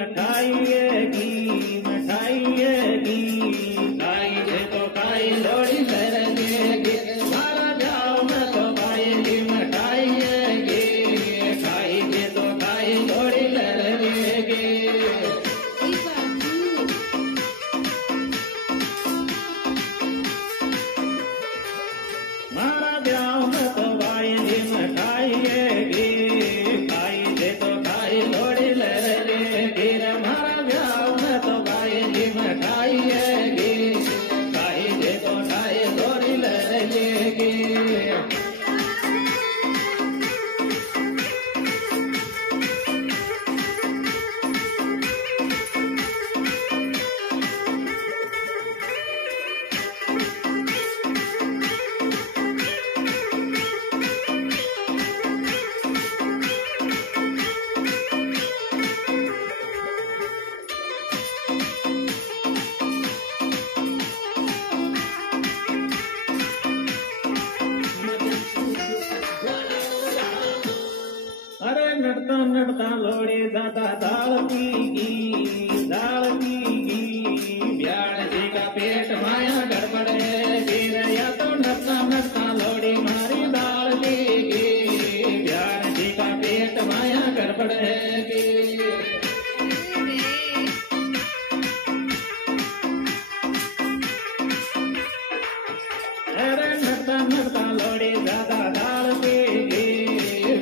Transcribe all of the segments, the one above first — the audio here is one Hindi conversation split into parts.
मठाइएगी मठाइएगी खाई जे तो खाई लोड़ी लरगेगी मारा ब्याह में तो खाएगी मठाइएगी खाई जे तो खाई लोड़ी लरगेगी मारा ब्याह में तो खाएगी मठाइएगी खाई जे तो खाई लोड़ी लरगेगी मारा ब्याह में तो खाएगी मठाइएगी खाई जे तो खाई लोड़ी लरगेगी अरे नड़ता नड़ता लोड़ी दादा दाल पीगी ब्याड़ जी का पेट माया गड़बड़ है गिरया तो नड़ता नड़ता लोड़ी मारी दाल पीगी ब्याड़ जी का पेट माया गड़बड़ है अरे नड़ता नड़ता लोड़ी दादा दाल पीगी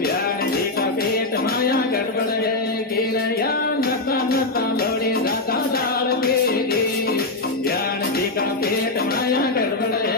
ब्याड़ जी का पेट माया गड़बड़ है गिरया नड़ता नड़ता लोड़ी दादा दाल पीगी ब्याड़ जी का पेट माया गड़बड़ है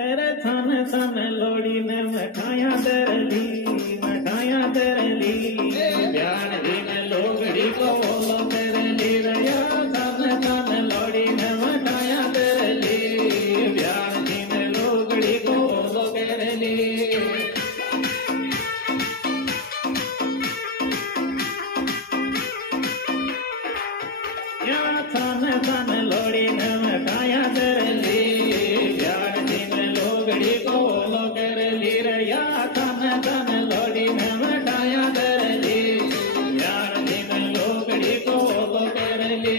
अरे थाने थाने लोड़ी ने मठाया दरली ब्याड़ जी ने लोगड़ी को बोलो दरली रया थाने थाने लोड़ी ने मठाया दरली ब्याड़ जी ने लोगड़ी को बोलो दरली या थाने थाने लोड़ी ने मठाया दरली ब्याड़ जी ने लोगड़ी को बोलो करली रया थाने थाने लोड़ी ने मठाया दरली ब्याड़ जी ने लोगड़ी को बोलो करली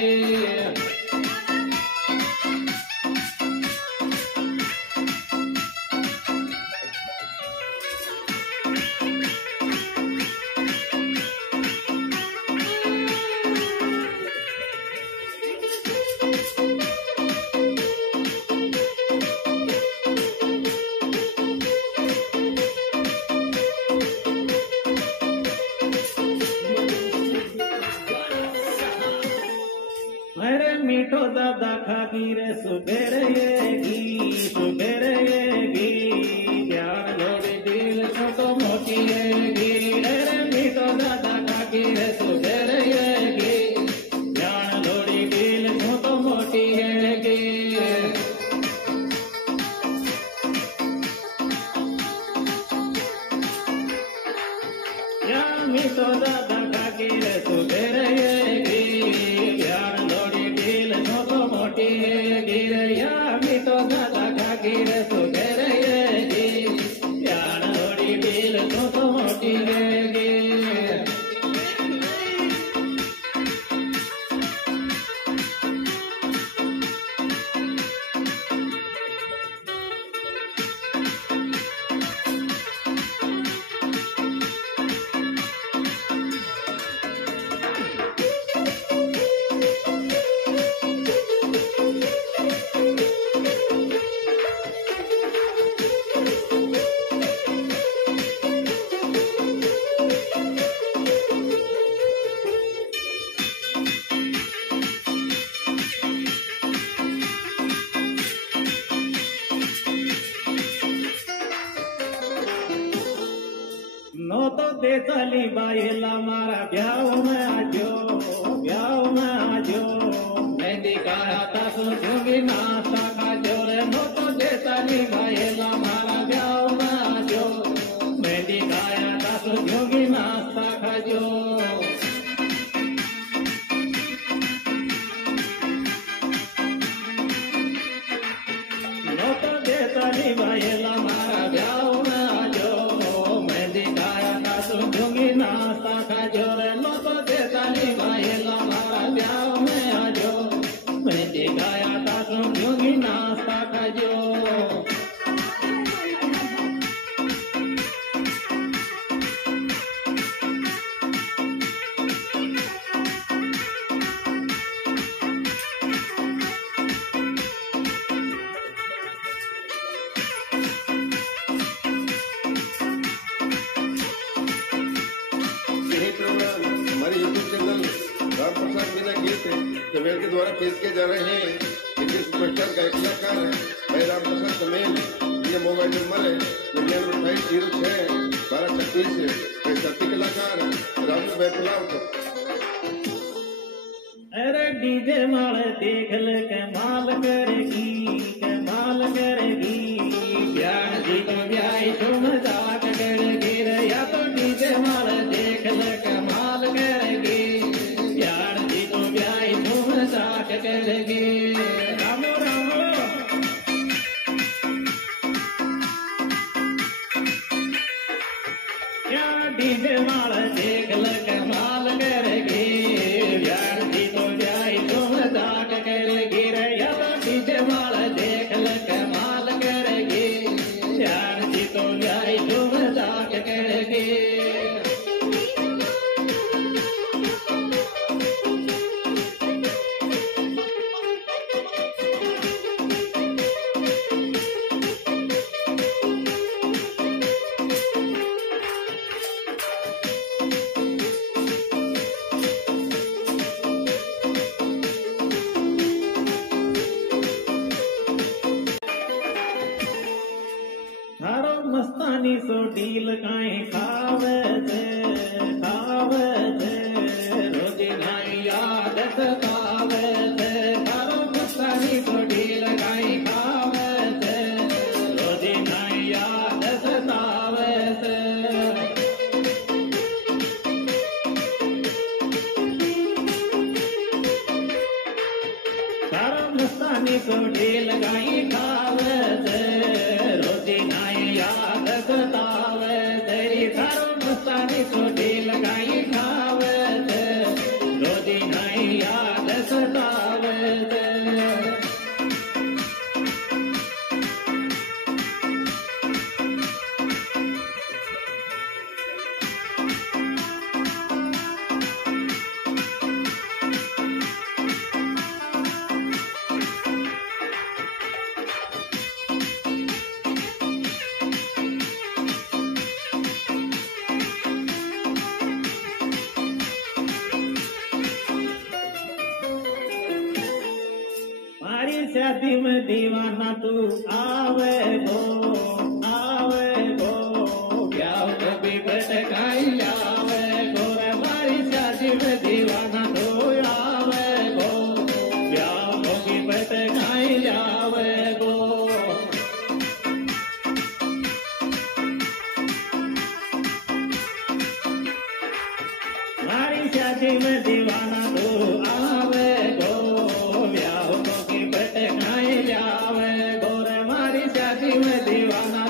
अरे मीठो दादा खागी रे सुबेरेगी प्यार लोड़ी दिल छोटो मोटी हैगी अरे मीठो दादा खागी रे सुबेरेगी प्यार लोड़ी दिल छोटो मोटी हैगी या मीठो दादा खागी रे सुबेरेगी प्यार लोड़ी दिल छोटो मोटी गिरया मीठो दादा खागी रे सुबेरेगी प्यार लोड़ी दिल छोटो मोटी गी बेताली बायला मारा ब्याह में आजो मेहंदी काया तासु जोगी नाश्ता खाजो रे नो तो बेताली बायला मारा ब्याह में आजो मेहंदी काया तासु जोगी नाश्ता खाजो नो तो बेताली बायला मारा ब्याह में आजो मेहंदी काया तासु जोगी नाश्ता खाजो रे नो तो बेताली बायला मारा ब्याह में आजो मेहंदी काया तासु जोगी नाश्ता खाजो हमारे यूट्यूब चैनल राम प्रसाद मीना गीत तमेल के द्वारा पेश किए जा रहे हैं। इनके सुपरस्टार गायक कलाकार है भाई राम प्रसाद तमेल। ये मोबाइल नंबर है 98061236। साथी कलाकार रामू बैतलाव। अरे डीजे माल देख ले कमाल करेगी ब्याह जी तो ब्याह तुम जाट करेगी रे या तो डीजे माल देख ले कमाल करेगी ब्याह जी तो ब्याह तुम जाट करेगी रामो रामो क्या डीजे माल देख ले कमाल करेगी ब्याह जी तो ब्याह तुम जाट करेगी रे या तो डीजे माल देख ले कमाल करेगी ब्याह जी तो ब्याह तुम जाट करेगी थारो मस्तानी सो डील काई खावे थे रोजी नाई याद सतावे थे थारो मस्तानी सो डील काई खावे थे रोजी नाई याद सतावे थे थारो मस्तानी सो डील काई खावे थे रोजी नाई याद सतावे तेरी थारो मस्तानी सोटी लगाई खावे थे रोजी नाई याद सतावे थे शादी में दीवाना तू आवे गो ब्याह कभी भटकाई आवे गो हमारी शादी में दीवाना तू आवे गो ब्याह कभी भटकाई आवे गो हमारी शादी में दीवाना तू आवे गो ब्याह कभी भटकाई जावे गोरे मारी शादी में दीवाना